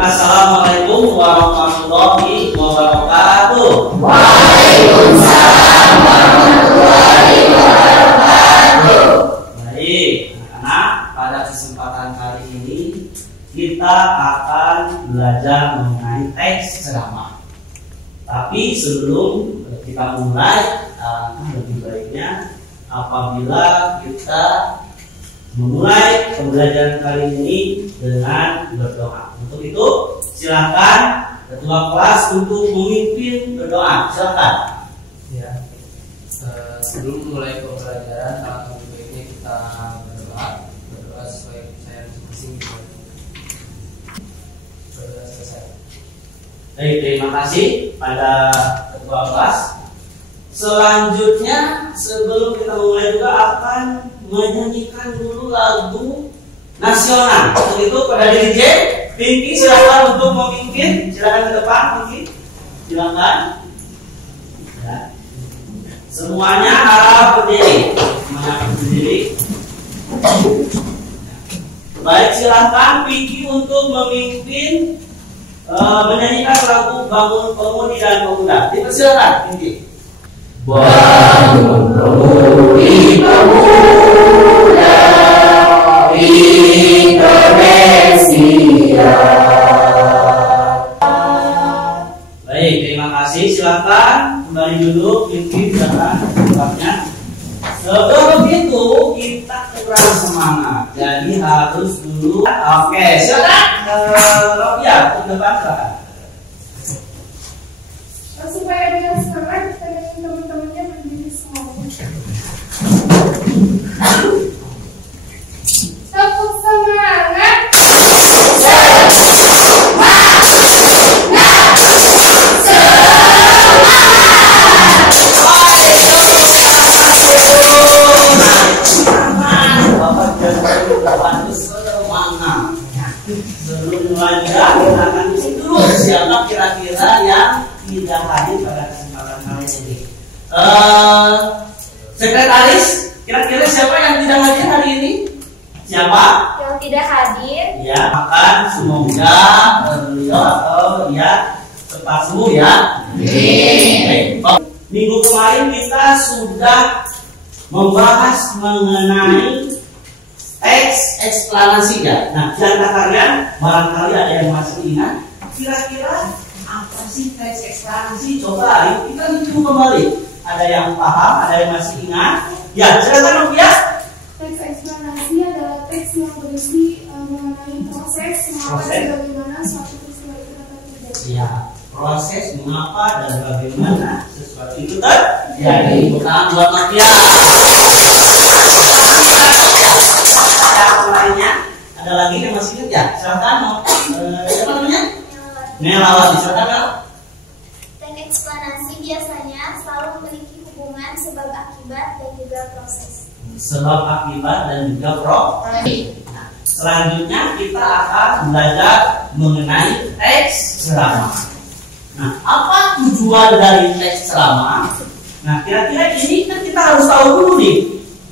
Assalamualaikum warahmatullahi wabarakatuh. Waalaikumsalam warahmatullahi wabarakatuh. Baik, anak-anak, pada kesempatan kali ini kita akan belajar mengenai teks ceramah. Tapi sebelum kita mulai, lebih baiknya apabila kita memulai pembelajaran kali ini dengan berdoa. Untuk itu, silakan ketua kelas untuk memimpin berdoa. Silakan. Ya, sebelum mulai pembelajaran, lebih baiknya kita berdoa sesuai kepercayaan masing-masing. Berdoa selesai. Baik, terima kasih pada ketua kelas. Selanjutnya, sebelum kita mulai juga akan menyanyikan dulu lagu nasional. Untuk itu pada DJ Pinky silakan untuk memimpin. Silakan ke depan, Pinky. Silakan. Ya. Semuanya harap berdiri. Baik, silakan Pinky untuk memimpin menyanyikan lagu Bangun Pemudi dan Pemuda. Dipersilakan, Pinky. Bangun pemudi pemuda Indonesia. Baik, terima kasih. Silakan kembali duduk, Pinky, silakan tempatnya. Sebelum itu kita kurang semangat, jadi harus dulu. Oke, silakan Robia ke depan, silakan. Supaya dia semangat, kita ingin teman-temannya berdiri semuanya. Tepuk semangat. Sebelum mulai kita akan isi dulu siapa kira-kira yang tidak hadir pada kesempatan kali ini. Sekretaris, kira-kira siapa yang tidak hadir hari ini? Siapa? Yang tidak hadir. Ya, akan semoga beliau atau dia cepat sembuh ya. Minggu kemarin kita sudah membahas mengenai teks eksplanasinya. Nah, di antara kalian barangkali ada yang masih ingat, kira-kira apa sih teks eksplanasi? Coba yuk kita hitung kembali. Ada yang paham, ada yang masih ingat? Ya, silakan Rupiah. Teks eksplanasi adalah teks yang berisi mengenai proses mengapa dan bagaimana suatu peristiwa itu dapat terjadi. Ya, proses mengapa dan bagaimana sesuatu itu terjadi. Bukan buat Rupiah. Yang lainnya ada lagi yang masih ingat ya? Silakan siapa namanya? Melawati, silakan Mel. Teks eksplanasi biasanya selalu memiliki hubungan sebab akibat dan juga proses. Sebab akibat dan juga proses. Nah, selanjutnya kita akan belajar mengenai teks ceramah. Nah, apa tujuan dari teks ceramah? Nah, kira-kira ini kan kita harus tahu dulu nih.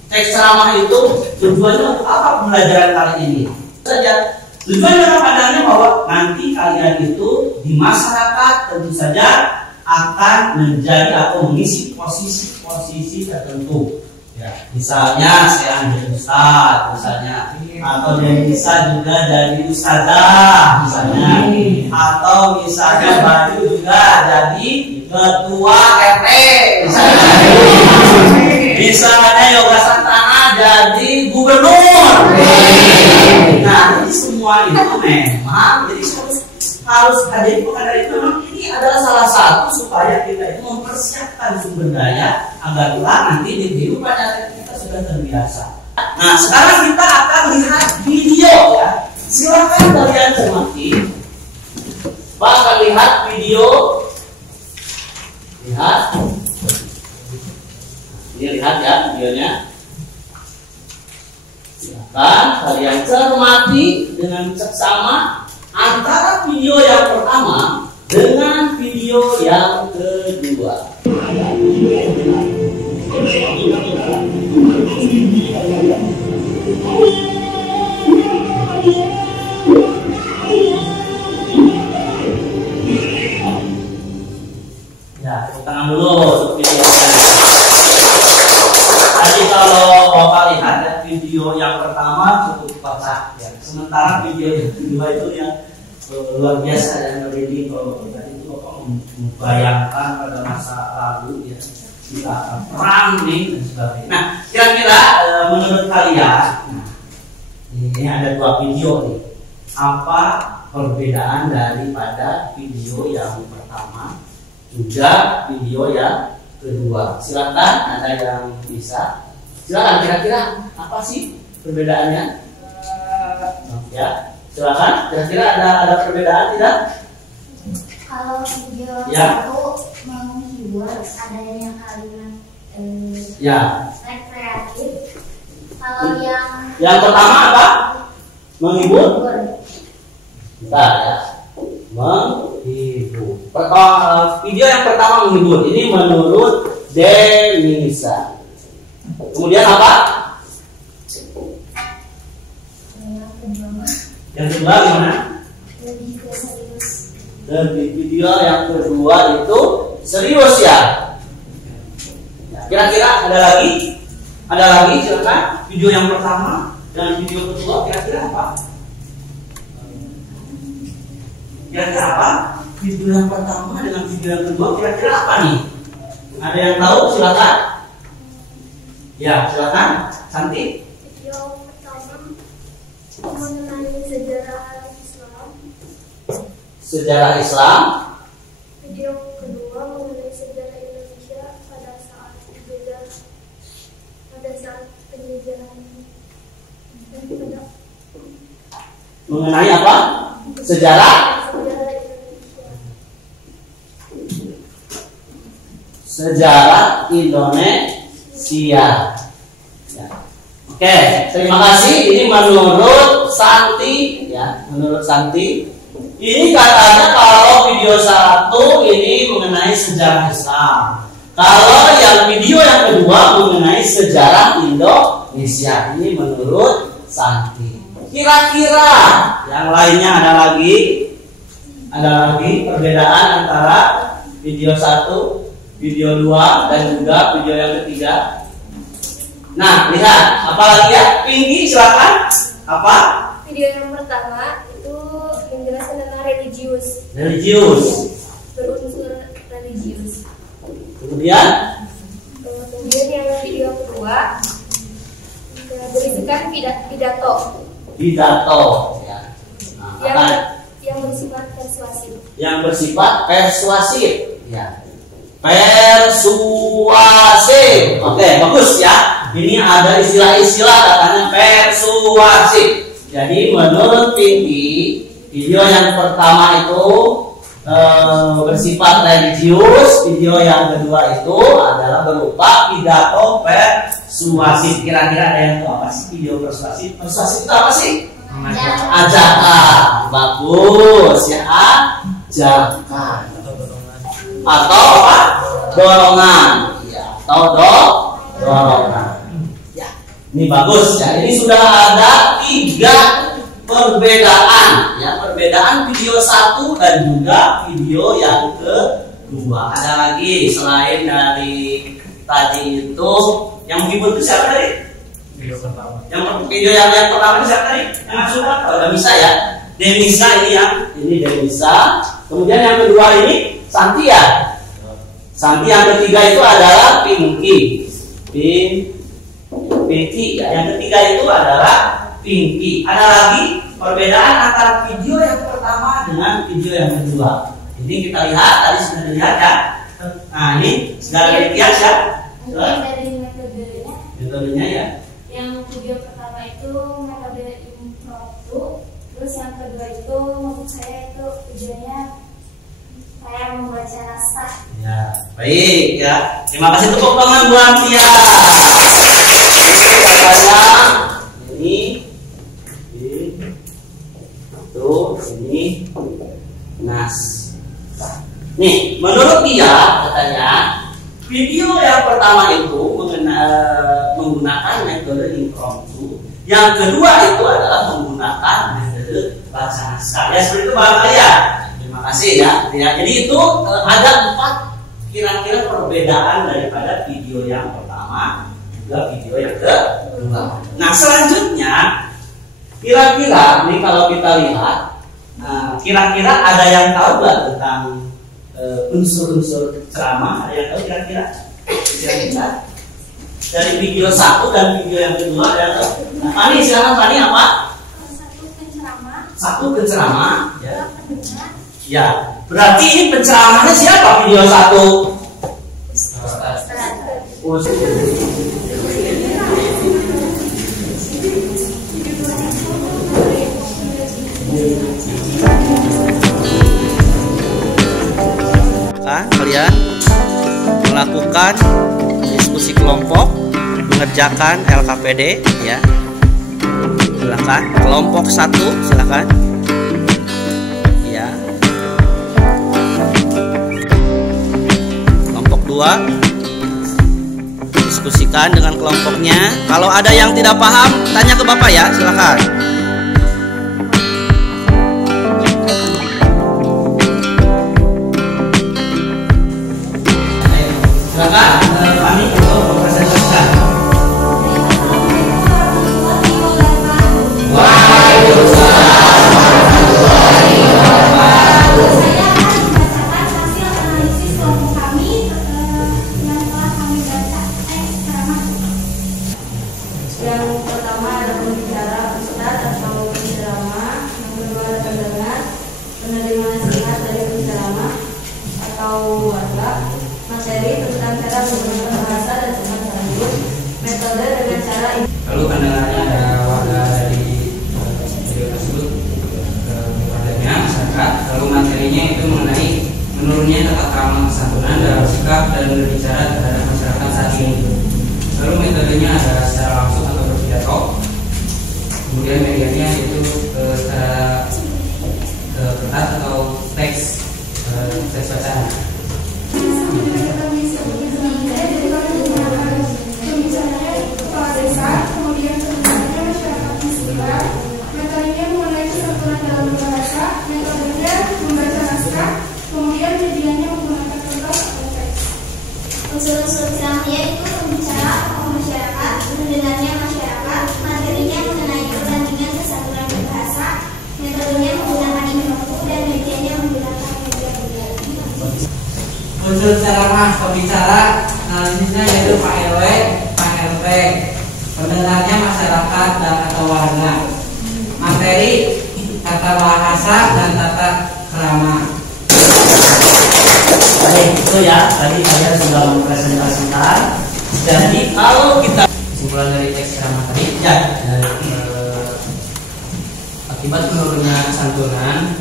Teks ceramah itu tujuannya untuk apa pembelajaran kali ini? Saja. Tujuannya padanya bahwa nanti kalian itu di masyarakat tentu saja akan menjadi atau mengisi posisi tertentu. Ya, misalnya saya jadi ustaz, misalnya, atau dia bisa juga jadi ustazah, misalnya, atau misalnya Baju juga jadi ketua RT, misalnya Yoga Santana jadi gubernur. Nah, ini semua itu memang jadi harus ada itu. Ini adalah salah satu supaya kita itu mempersiapkan sumber daya agar kelak nanti di kehidupan nyata kita sudah terbiasa. Nah, sekarang kita akan lihat video ya. Silakan kalian cermati. Pak akan lihat video. Lihat. Ini lihat ya videonya. Silakan kalian cermati dengan seksama antara video yang pertama dengan video yang kedua. tangan dulu untuk videonya. Tadi kalau Bapak lihat ya, video yang pertama cukup kocak ya. Sementara video yang kedua itu yang luar biasa dan merinding. Kalau tadi itu Bapak membayangkan pada masa lalu ya, kita akan perang nih dan sebagainya. Nah, kira-kira menurut kalian, ini ada dua video nih. Apa perbedaan daripada video yang pertama juga video yang kedua? Silakan, ada yang bisa. Silakan, kira-kira apa sih perbedaannya? Ya, silakan. Kira-kira ada perbedaan tidak? Kalau video Ya. satu menghibur, adanya kalimat Ya. rekreatif. Kalau Yang pertama apa? Menghibur. Bentar ya. Menghibur. Video yang pertama menghibur. Ini menurut Denisa. Kemudian apa? Yang kedua gimana? lebih ke serius. Video yang kedua itu serius ya. Kira-kira ada lagi? Ada lagi silakan. Video yang pertama dan video kedua kira-kira apa? Kira-kira apa? Video yang pertama dengan video yang kedua kira-kira apa nih? Ada yang tahu? Silakan. Ya, silakan. Santi. Video pertama mengenai sejarah Islam. Sejarah Islam. Video kedua mengenai sejarah Indonesia pada saat penjajahan. Mengenai apa? Sejarah. Sejarah Indonesia. Ya. Oke, terima kasih. Ini menurut Santi, ya, menurut Santi. Ini katanya kalau video satu ini mengenai sejarah Islam. Kalau yang video yang kedua mengenai sejarah Indonesia. Ini menurut Santi. Kira-kira yang lainnya ada lagi perbedaan antara video satu, video 2 dan juga video yang ketiga. Nah, lihat, apalagi ya? Pinky silakan. Apa? Video yang pertama itu menjelaskan tentang religius. Berunsur religius. Kemudian yang video kedua berisikan pidato. Ya. Nah, yang bersifat persuasif. Yang bersifat persuasif. Ya. Persuasif. Oke, bagus ya. Ini ada istilah-istilah katanya persuasif. Jadi menurut Pinky, video yang pertama itu bersifat religius, video yang kedua itu adalah berupa pidato persuasif. Kira-kira ada yang tahu apa sih video persuasif? Persuasif itu apa sih? Ajakan. Bagus ya, ajakan. Atau apa? Dorongan. Ya, atau dorongan. Ya. Ini bagus ya. Ini sudah ada 3 perbedaan ya, perbedaan video 1 dan juga video yang kedua. Ada lagi selain dari tadi itu yang menghibur itu siapa tadi? Video pertama. Yang video yang pertama itu siapa tadi? Yang sudah udah bisa ya. Denisa ini Denisa. Kemudian yang kedua ini Santi ya. Santi yang ketiga itu adalah Pinky. Pinky ya. Yang ketiga itu adalah Pinky. Ada lagi perbedaan antara video yang pertama dengan video yang kedua. Ini kita lihat, tadi sudah dilihat ya. Nah ini sudah dilihat ya. Dari metodenya. Metodenya ya. Yang video pertama itu metode impromptu. Terus yang kedua itu menurut saya itu tujuannya kayak membaca naskah. Ya, baik ya. Terima kasih tepuk tangan Bu Antia. Ini katanya ini nas. Nih, menurut dia katanya video yang pertama itu menggunakan metode impromptu. Yang kedua itu adalah menggunakan metode baca naskah. Ya seperti itu barangkali ya. Terima kasih ya. Jadi itu ada kira-kira perbedaan daripada video yang pertama juga video yang kedua. Nah selanjutnya kira-kira nih kalau kita lihat, kira-kira ada yang tahu nggak tentang unsur-unsur ceramah? Ada yang tahu kira-kira? Dari video 1 dan video yang kedua ada yang tahu? Nah, Fani silakan Fani apa? Satu penceramah, ya. Ya, berarti ini penceramahnya siapa video 1? Kalian melakukan diskusi kelompok, mengerjakan LKPD, ya. Silakan. Kelompok 1, silakan. Ya. Kelompok 2, diskusikan dengan kelompoknya. Kalau ada yang tidak paham, tanya ke Bapak ya, silakan. Silakan, Fani untuk mempresentasikan. Yang pertama ada pembicara, ustadz atau penceramah. Yang kedua ada pendengar, penerima nasihat dari penceramah atau warga. Materi tentang cara menggunakan bahasa dan sopan santun. Metode dengan cara. Lalu pendengarnya ada warga dari video tersebut, warganya masyarakat. Lalu materinya itu mengenai menurunnya tata krama kesantunan dalam sikap dan berbicara terhadap masyarakat saat ini. Lalu metodenya ada secara langsung atau berpidato. Kemudian medianya itu secara kertas atau teks bacaan. Pembicaranya kepala desa, kemudian pembicaranya masyarakat di sekitar. Materinya mengenai kesatuan dalam berbahasa, metodenya membaca naskah, kemudian medianya menggunakan kertas atau teks. Unsur-unsur ceramahnya itu pembicara tokoh masyarakat, mendengarnya masyarakat, materinya mengenai perbandingan kesatuan berbahasa, metodenya menggunakan impromptu dan medianya menggunakan media budaya. Unsur ceramah pembicara analisisnya yaitu Pak RW, Pak RT, pendengarnya masyarakat dan atau warga. Materi tata bahasa dan tata krama. Baik, itu ya, tadi saya sudah mempresentasikan. Jadi kalau kita Kesimpulan dari teks ceramah tadi, ya, akibat menurunnya santunan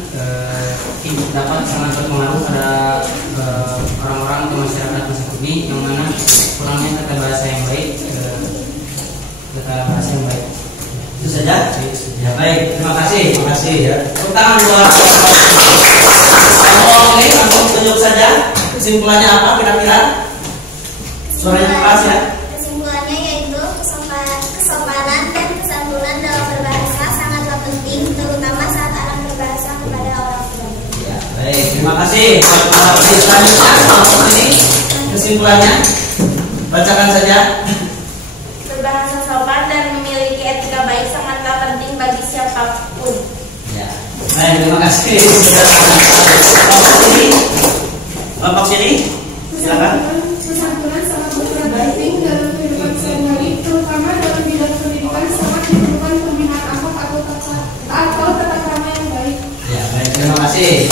dapat sangat berpengaruh pada orang-orang atau masyarakat masa kini, yang mana kurangnya tata bahasa yang baik, itu saja. Ya baik, terima kasih ya. Tepuk tangan buat. Oke, langsung tunjuk saja. Kesimpulannya apa kira-kira? Suaranya keras ya. Kesimpulannya yaitu kesopanan dan kesantunan dalam berbahasa sangatlah penting, terutama saat anak berbahasa kepada orang tua. Ya, baik, terima kasih. Selanjutnya, kelompok ini kesimpulannya bacakan saja. Berbahasa sopan dan memiliki etika baik sangatlah penting bagi siapapun. Ya, baik, terima kasih. Kelompok sini, silakan. Kesantunan sangat berperan penting dalam kehidupan sehari-hari, terutama dalam bidang pendidikan. Sangat diperlukan pembinaan akhlak atau tata krama yang baik. Ya, baik, terima kasih.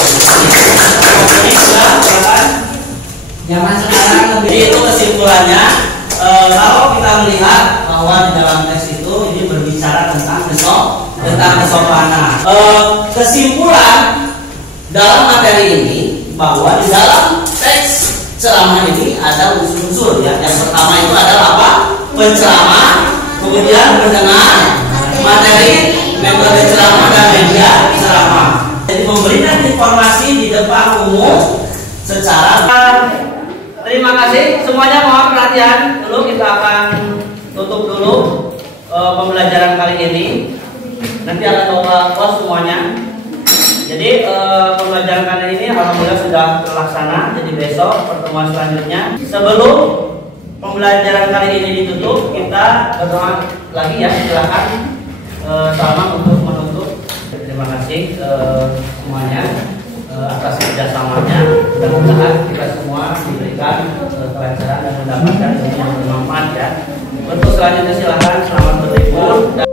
Ini silakan. zaman sekarang Jadi itu kesimpulannya. Kalau kita melihat bahwa di dalam teks itu ini berbicara tentang kesopanan. Kesimpulan dalam materi ini bahwa di dalam teks ceramah ini ada unsur-unsur ya. Yang pertama itu adalah apa? Penceramah, kemudian pendengar, materi, metode ceramah dan media ceramah. Jadi memberikan informasi di depan umum secara. Terima kasih semuanya, mohon perhatian dulu, kita akan tutup dulu pembelajaran kali ini. Nanti akan bawa semuanya. Jadi pembelajaran kali ini alhamdulillah sudah terlaksana. Jadi besok pertemuan selanjutnya. Sebelum pembelajaran kali ini ditutup, kita berdoa lagi ya. Silakan Salma untuk menutup. Terima kasih semuanya atas kerjasamanya. Mudah-mudahan kita semua diberikan kelancaran dan mendapatkan ilmu yang bermanfaat ya. Untuk selanjutnya silakan selamat berlibur.